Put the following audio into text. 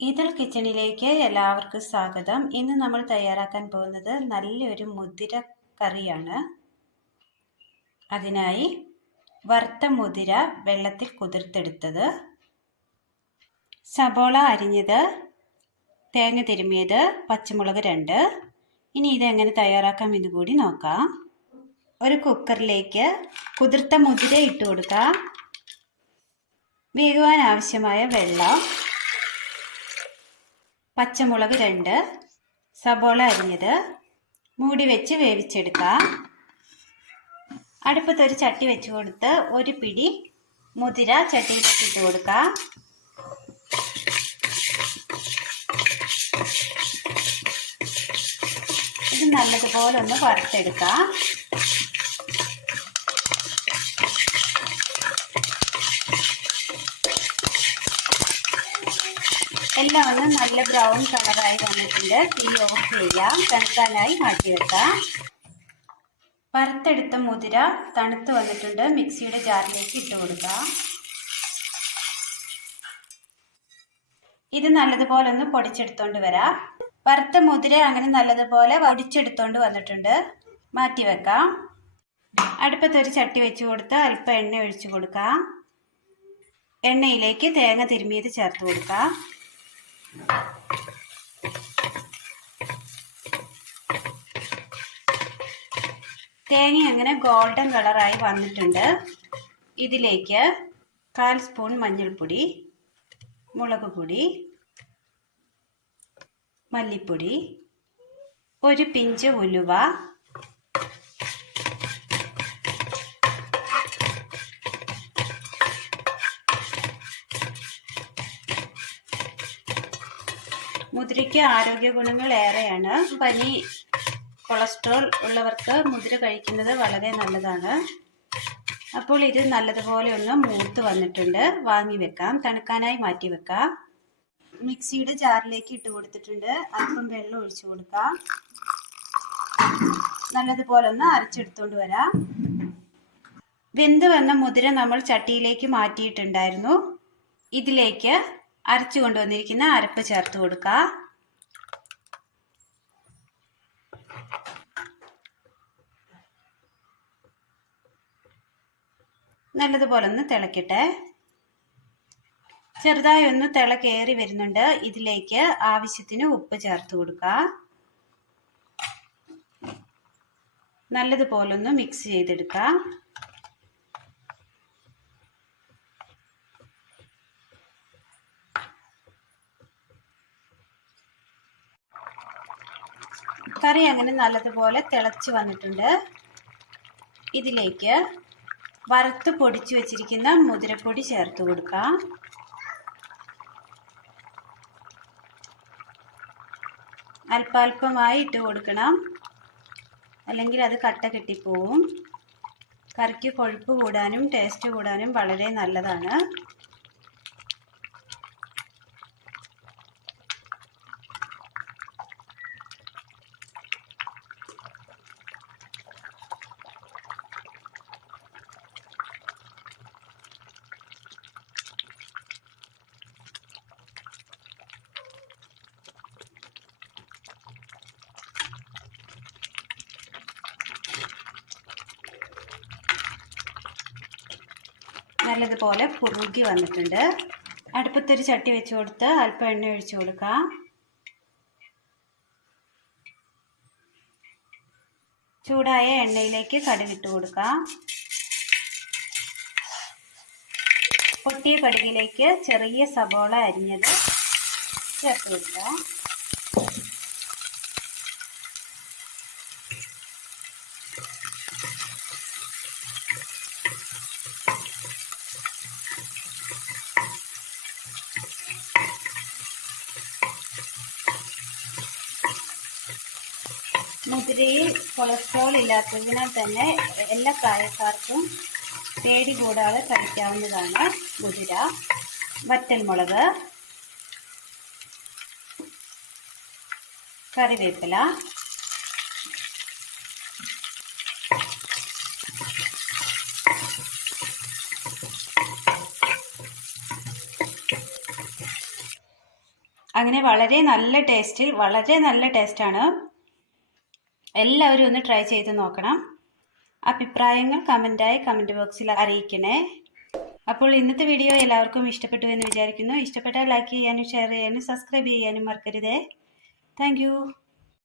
Ethyl കിച്ചണിലേക്ക് എല്ലാവർക്കും സ്വാഗതം. ഇന്ന് നമ്മൾ തയ്യാറാക്കാൻ പോകുന്നത് നല്ലൊരു മുതിര കറിയാണ്. അതിനായി വറുത്ത മുതിര വെള്ളത്തിൽ കുതിർത്തെടുത്തത്, സബോള അരിഞ്ഞത്, തേങ്ങ തിരുമ്മിയത്, പച്ചമുളക് 2. ഇനി ഇതെങ്ങനെ തയ്യാറാക്കാം എന്ന് കൂടി നോക്കാം. ഒരു കുക്കറിലേക്ക് കുതിർത്ത മുതിര ഇട്ട് കൊടുക്കാം. വേകുവാൻ ആവശ്യമായ വെള്ളം, പച്ചമുളക് 2, സബോള അരിഞ്ഞത്, മൂടി വെച്ച് വേവിച്ചെടുക്കാം. അടുപ്പത്തൊരു ചട്ടി വെച്ച് കൊടുത്ത് ഒരു പിടി മുതിര ചട്ടിയിലേക്ക് ഇട്ട് കൊടുക്കാം. ഇത് നല്ലതുപോലെ ഒന്ന് വറുത്തെടുക്കാം. എല്ലാം ഒന്ന് നല്ല ബ്രൗൺ കളറായി വന്നിട്ടുണ്ട്. തീ ഓഫ് ചെയ്യാം. തണുക്കാനായി മാറ്റി വെക്കാം. വറുത്തെടുത്ത മുതിര തണുത്ത് വന്നിട്ടുണ്ട്. മിക്സിയുടെ ജാറിലേക്ക് ഇട്ട് കൊടുക്കാം. ഇത് നല്ലതുപോലെ ഒന്ന് പൊടിച്ചെടുത്തോണ്ട് വരാം. വറുത്ത മുതിര അങ്ങനെ നല്ലതുപോലെ പൊടിച്ചെടുത്തോണ്ട് വന്നിട്ടുണ്ട്. മാറ്റി വെക്കാം. അടുപ്പത്തൊരു ചട്ടി വെച്ച് കൊടുത്ത് അല്പം എണ്ണ ഒഴിച്ചു കൊടുക്കാം. എണ്ണയിലേക്ക് തേങ്ങ തിരുമ്മിയത് ചേർത്ത് കൊടുക്കാം. തേങ്ങ അങ്ങനെ ഗോൾഡൻ കളറായി വന്നിട്ടുണ്ട്. ഇതിലേക്ക് 1/4 സ്പൂൺ മഞ്ഞൾപ്പൊടി, മുളക് പൊടി, മല്ലിപ്പൊടി, ഒരു പിഞ്ച് ഉലുവ, മുതിരയ്ക്ക് ആരോഗ്യ ഗുണങ്ങൾ ഏറെയാണ്. പനി, കൊളസ്ട്രോൾ ഉള്ളവർക്ക് മുതിര കഴിക്കുന്നത് വളരെ നല്ലതാണ്. അപ്പോൾ ഇത് നല്ലതുപോലെ ഒന്ന് മൂത്ത് വന്നിട്ടുണ്ട്. വാങ്ങി വെക്കാം. തണുക്കാനായി മാറ്റി വെക്കാം. മിക്സിയുടെ ജാറിലേക്ക് ഇട്ട് കൊടുത്തിട്ടുണ്ട്. അല്പം വെള്ളം ഒഴിച്ചു കൊടുക്കാം. നല്ലതുപോലെ ഒന്ന് അരച്ചെടുത്തോണ്ട് വരാം. വെന്ത് വന്ന മുതിര നമ്മൾ ചട്ടിയിലേക്ക് മാറ്റിയിട്ടുണ്ടായിരുന്നു. ഇതിലേക്ക് അരച്ചു കൊണ്ടുവന്നിരിക്കുന്ന അരപ്പ് ചേർത്ത് കൊടുക്കാം. നല്ലതുപോലെ ഒന്ന് തിളക്കട്ടെ. ചെറുതായി ഒന്ന് തിള കയറി വരുന്നുണ്ട്. ഇതിലേക്ക് ആവശ്യത്തിന് ഉപ്പ് ചേർത്ത് കൊടുക്കാം. നല്ലതുപോലെ ഒന്ന് മിക്സ് ചെയ്തെടുക്കാം. കറി അങ്ങനെ നല്ലതുപോലെ തിളച്ച് വന്നിട്ടുണ്ട്. ഇതിലേക്ക് വറുത്ത് പൊടിച്ചു വെച്ചിരിക്കുന്ന മുതിരപ്പൊടി ചേർത്ത് കൊടുക്കാം. അല്പാൽപമായി ഇട്ട് കൊടുക്കണം, അല്ലെങ്കിൽ അത് കട്ട കെട്ടിപ്പോവും. കറിക്ക് കൊഴുപ്പ് കൂടാനും ടേസ്റ്റ് കൂടാനും വളരെ നല്ലതാണ്. നല്ലതുപോലെ കുറുകി വന്നിട്ടുണ്ട്. അടുപ്പത്തൊരു ചട്ടി വെച്ച് കൊടുത്ത് അല്പം എണ്ണ ഒഴിച്ചു കൊടുക്കാം. ചൂടായ എണ്ണയിലേക്ക് കടുകിട്ട് കൊടുക്കാം. പൊട്ടിയ കടുകിലേക്ക് ചെറിയ സബോള അരിഞ്ഞത് ചേർത്ത് കൊടുക്കാം. മുതിരയിൽ കൊളസ്ട്രോൾ ഇല്ലാത്തതിനാൽ തന്നെ എല്ലാ പ്രായക്കാർക്കും പേടി കൂടാതെ കഴിക്കാവുന്നതാണ് മുതിര. വറ്റൽമുളക്, കറിവേപ്പില, അങ്ങനെ വളരെ നല്ല ടേസ്റ്റാണ്. എല്ലാവരും ഒന്ന് ട്രൈ ചെയ്ത് നോക്കണം. അഭിപ്രായങ്ങൾ കമൻറ്റ് ബോക്സിൽ അറിയിക്കണേ. അപ്പോൾ ഇന്നത്തെ വീഡിയോ എല്ലാവർക്കും ഇഷ്ടപ്പെട്ടു എന്ന് വിചാരിക്കുന്നു. ഇഷ്ടപ്പെട്ടാൽ ലൈക്ക് ചെയ്യാനും ഷെയർ ചെയ്യാനും സബ്സ്ക്രൈബ് ചെയ്യാനും മറക്കരുതേ. Thank you.